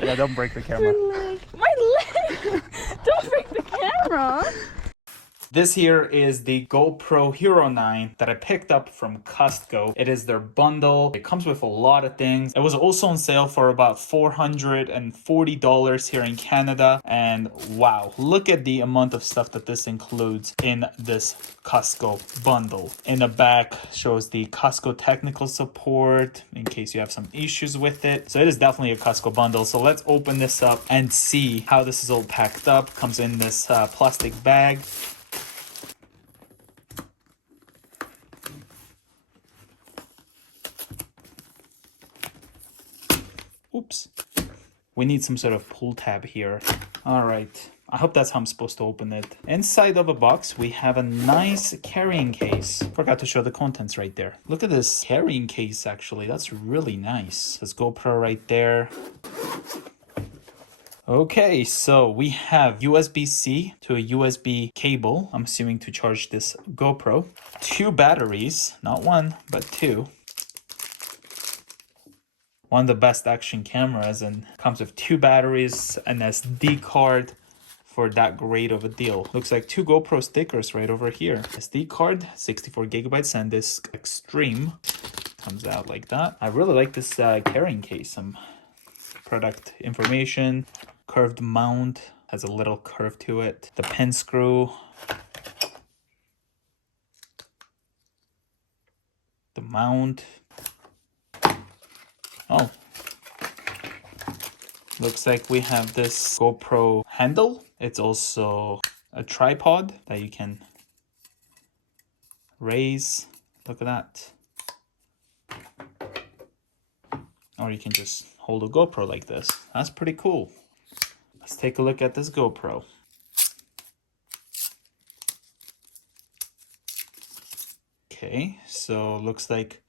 Yeah, don't break the camera. My leg! Don't break the camera! This here is the GoPro Hero 9 that I picked up from Costco. It is their bundle. It comes with a lot of things. It was also on sale for about $440 here in Canada. And wow, look at the amount of stuff that this includes in this Costco bundle. In the back shows the Costco technical support in case you have some issues with it. So it is definitely a Costco bundle. So let's open this up and see how this is all packed up. Comes in this plastic bag. Oops. We need some sort of pull tab here. All right. I hope that's how I'm supposed to open it. Inside of a box, we have a nice carrying case. Forgot to show the contents right there. Look at this carrying case, actually. That's really nice. There's GoPro right there. Okay, so we have USB-C to a USB cable. I'm assuming to charge this GoPro. 2 batteries, not one, but 2. One of the best action cameras, and comes with 2 batteries, an SD card for that great of a deal. Looks like 2 GoPro stickers right over here. SD card, 64 gigabytes, SanDisk Extreme. Comes out like that. I really like this carrying case. Some product information, curved mount, has a little curve to it. The pin screw. The mount. Oh, looks like we have this GoPro handle. It's also a tripod that you can raise. Look at that. Or you can just hold a GoPro like this. That's pretty cool. Let's take a look at this GoPro. Okay, so looks like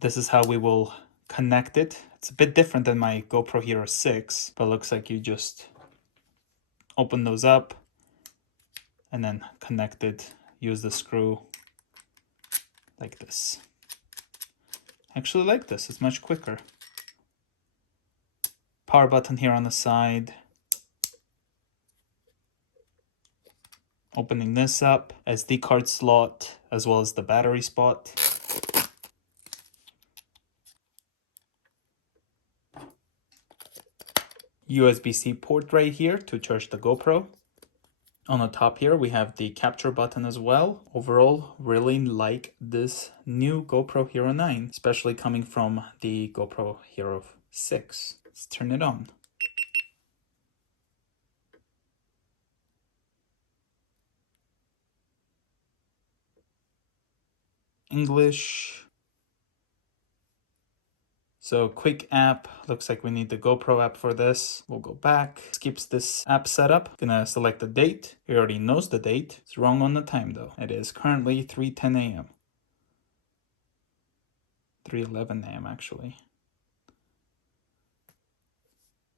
this is how we will connect it. It's a bit different than my GoPro Hero 6, but looks like you just open those up and then connect it. Use the screw like this. I actually like this, it's much quicker. Power button here on the side. Opening this up, SD card slot, as well as the battery spot. USB-C port right here to charge the GoPro. On the top here, we have the capture button as well. Overall, really like this new GoPro Hero 9, especially coming from the GoPro Hero 6. Let's turn it on. English. So quick app, looks like we need the GoPro app for this. We'll go back, skips this app setup. Gonna select the date. He already knows the date. It's wrong on the time though. It is currently 3:10 a.m. 3:11 a.m. actually.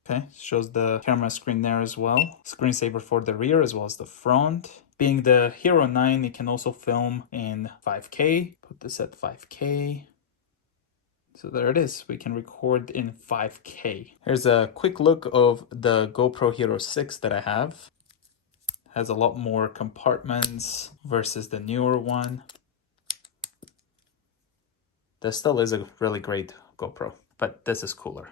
Okay, shows the camera screen there as well. Screensaver for the rear as well as the front. Being the Hero 9, it can also film in 5K. Put this at 5K. So there it is, we can record in 5K. Here's a quick look of the GoPro Hero 6 that I have. Has a lot more compartments versus the newer one. This still is a really great GoPro, but this is cooler.